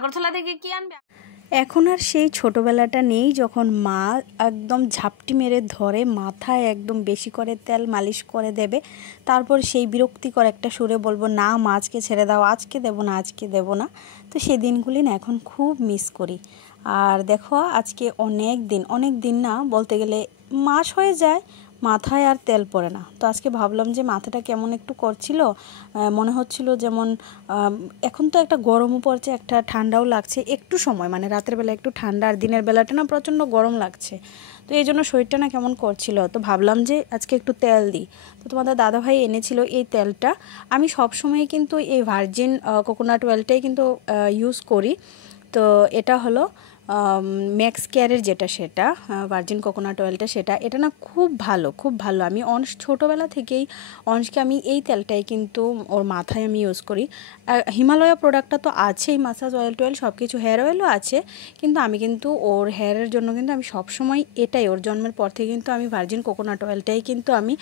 আগরতলা থেকে কি আনবে। এখন আর সেই ছোটোবেলাটা নেই যখন মা একদম ঝাপটি মেরে ধরে মাথায় একদম বেশি করে তেল মালিশ করে দেবে, তারপর সেই বিরক্তিকর একটা সুরে বলবো না মা আজকে ছেড়ে দাও, আজকে দেবো না, আজকে দেবো না। তো সেই দিনগুলি না এখন খুব মিস করি। আর দেখো আজকে অনেক দিন না বলতে গেলে মাস হয়ে যায় মাথায় আর তেল পড়ে না। তো আজকে ভাবলাম যে মাথাটা কেমন একটু করছিল, মনে হচ্ছিল যেমন এখন তো একটা গরমও পড়ছে, একটা ঠান্ডাও লাগছে, একটু সময় মানে রাতের বেলা একটু ঠান্ডা আর দিনের বেলাটা না প্রচণ্ড গরম লাগছে। তো এই জন্য শরীরটা না কেমন করছিল, তো ভাবলাম যে আজকে একটু তেল দিই। তো তোমাদের দাদাভাই এনেছিল এই তেলটা। আমি সবসময় কিন্তু এই ভার্জিন কোকোনাট অয়েলটাই কিন্তু ইউজ করি। তো এটা হলো ম্যাক্স কেয়ারের যেটা, সেটা ভার্জিন কোকোনাট অয়েলটা, এটা না খুব ভালো। আমি ছোটোবেলা থেকেই অংশকে আমি এই তেলটাই কিন্তু ওর মাথায় আমি ইউজ করি। হিমালয়া প্রোডাক্টটা তো আছেই, মাসাজ অয়েল টয়েল সব কিছু, হেয়ার অয়েলও আছে, কিন্তু আমি কিন্তু ওর হেয়ারের জন্য কিন্তু আমি সবসময় এটাই, ওর জন্মের পর থেকে কিন্তু আমি ভার্জিন কোকোনাট অয়েলটাই কিন্তু আমি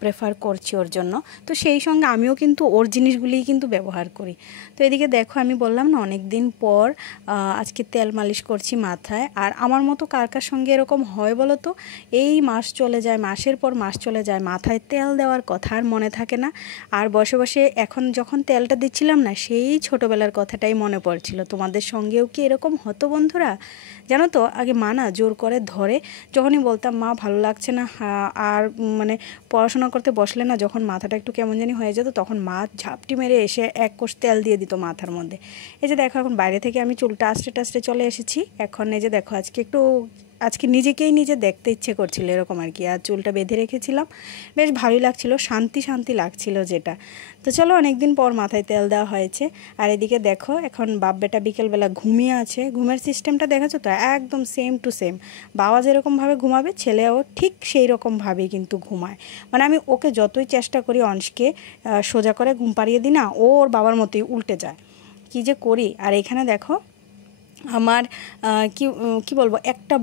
প্রেফার করছি ওর জন্য। তো সেই সঙ্গে আমিও কিন্তু ওর জিনিসগুলিই কিন্তু ব্যবহার করি। তো এদিকে দেখো আমি বললাম না অনেক দিন পর আজকে তেল মালিশ করছি মাথায়। আর আমার মতো কার কার সঙ্গে এরকম হয় বলো তো, এই মাস চলে যায়, মাসের পর মাস চলে যায়, মাথায় তেল দেওয়ার কথা আর মনে থাকে না। আর বসে বসে এখন যখন তেলটা দিচ্ছিলাম না, সেই ছোটোবেলার কথাটাই মনে পড়ছিল। তোমাদের সঙ্গেও কি এরকম হতো বন্ধুরা? জানো তো আগে মা না জোর করে ধরে, যখনই বলতাম মা ভালো লাগছে না আর মানে পড়াশোনা করতে বসলে না যখন মাথাটা একটু কেমন জানি হয়ে যেত, তখন মা ঝাপটি মেরে এসে এক কোষ তেল দিয়ে দিত মাথার মধ্যে। এই যে দেখো এখন বাইরে থেকে আমি চুলটা আস্তে চলে এসেছি। এখন এই যে দেখো আজকে নিজেকেই নিজে দেখতে ইচ্ছে করছিল এরকম আর কি। আর চুলটা বেঁধে রেখেছিলাম, বেশ ভালোই লাগছিল, শান্তি লাগছিল যেটা। তো চলো অনেকদিন পর মাথায় তেল দেওয়া হয়েছে। আর এদিকে দেখো এখন বাপ বেটা বিকেলবেলা ঘুমিয়ে আছে। ঘুমের সিস্টেমটা দেখেছো তো, একদম সেম টু সেম। বাবা যেরকমভাবে ঘুমাবে ছেলেও ঠিক সেই রকমভাবেই কিন্তু ঘুমায়। মানে আমি ওকে যতই চেষ্টা করি অংশকে সোজা করে ঘুম পাড়িয়ে দিই না, ও ওর বাবার মতোই উল্টে যায়। কী যে করি। আর এখানে দেখো আমার কি বলবো, একটা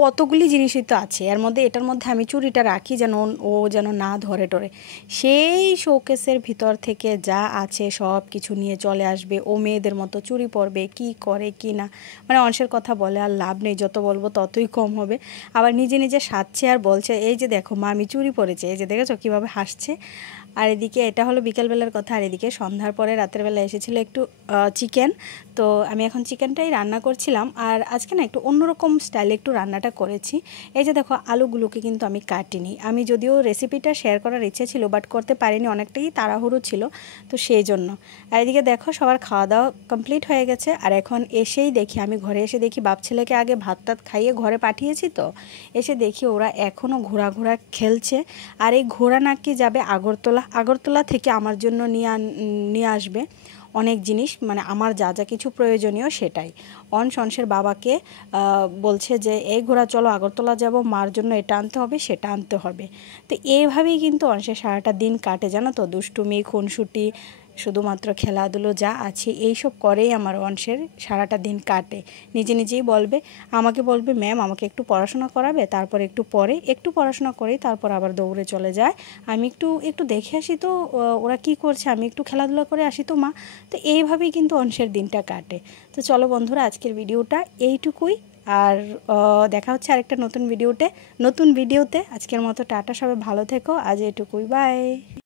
কতগুলি জিনিসই তো আছে এর মধ্যে। এটার মধ্যে আমি চুড়িটা রাখি যেন ও যেন না ধরে টরে। সেই শোকেসের ভিতর থেকে যা আছে সব কিছু নিয়ে চলে আসবে। ও মেয়েদের মতো চুড়ি পরবে, কি করে কি না, মানে অংশের কথা বলে আর লাভ নেই, যত বলবো ততই কম হবে। আবার নিজে সাজছে আর বলছে এই যে দেখো মা আমি চুড়ি পরেছে, এই যে দেখেছো কীভাবে হাসছে। আর এদিকে এটা হলো বিকেলবেলার কথা। আর এদিকে সন্ধ্যার পরে রাতের বেলা এসেছিলো একটু চিকেন। তো আমি এখন চিকেনটাই রান্না করছিলাম। আর আজকে না একটু অন্যরকম স্টাইলে একটু রান্নাটা করেছি। এই যে দেখো আলুগুলোকে কিন্তু আমি কাটিনি। আমি যদিও রেসিপিটা শেয়ার করার ইচ্ছে ছিল বাট করতে পারিনি, অনেকটাই তাড়াহুড়ো ছিল, তো সেই জন্য। আর এদিকে দেখো সবার খাওয়া দাওয়া কমপ্লিট হয়ে গেছে। আর এখন এসেই দেখি, আমি ঘরে এসে দেখি বাপ ছেলেকে আগে ভাত টাত খাইয়ে ঘরে পাঠিয়েছি, তো এসে দেখি ওরা এখনও ঘোরা খেলছে। আর এই ঘোড়া নাকি যাবে আগরতলা থেকে আমার জন্য নিয়ে আসবে অনেক জিনিস, মানে আমার যা কিছু প্রয়োজনীয় সেটাই। অংশের বাবাকে বলছে যে এই ঘোড়া চলো আগরতলা যাব, মার জন্য এটা আনতে হবে সেটা আনতে হবে। তো এইভাবেই কিন্তু অংশের সারাটা দিন কাটে জানো তো, দুষ্টুমি খুনসুটি শুধুমাত্র খেলাধুলো যা আছে এইসব করেই আমার অংশের সারাটা দিন কাটে। নিজেই আমাকে বলবে ম্যাম আমাকে একটু পড়াশোনা করাবে, তারপর একটু পড়াশোনা করেই তারপর আবার দৌড়ে চলে যায়। আমি একটু দেখে আসি তো ওরা কি করছে, আমি একটু খেলাধুলা করে আসি তো মা। তো এইভাবেই কিন্তু অংশের দিনটা কাটে। তো চলো বন্ধুরা আজকের ভিডিওটা এইটুকুই। আর দেখা হচ্ছে আরেকটা নতুন ভিডিওতে। আজকের মতো টাটা, সবাই ভালো থেকো, আজ এটুকুই, বাই।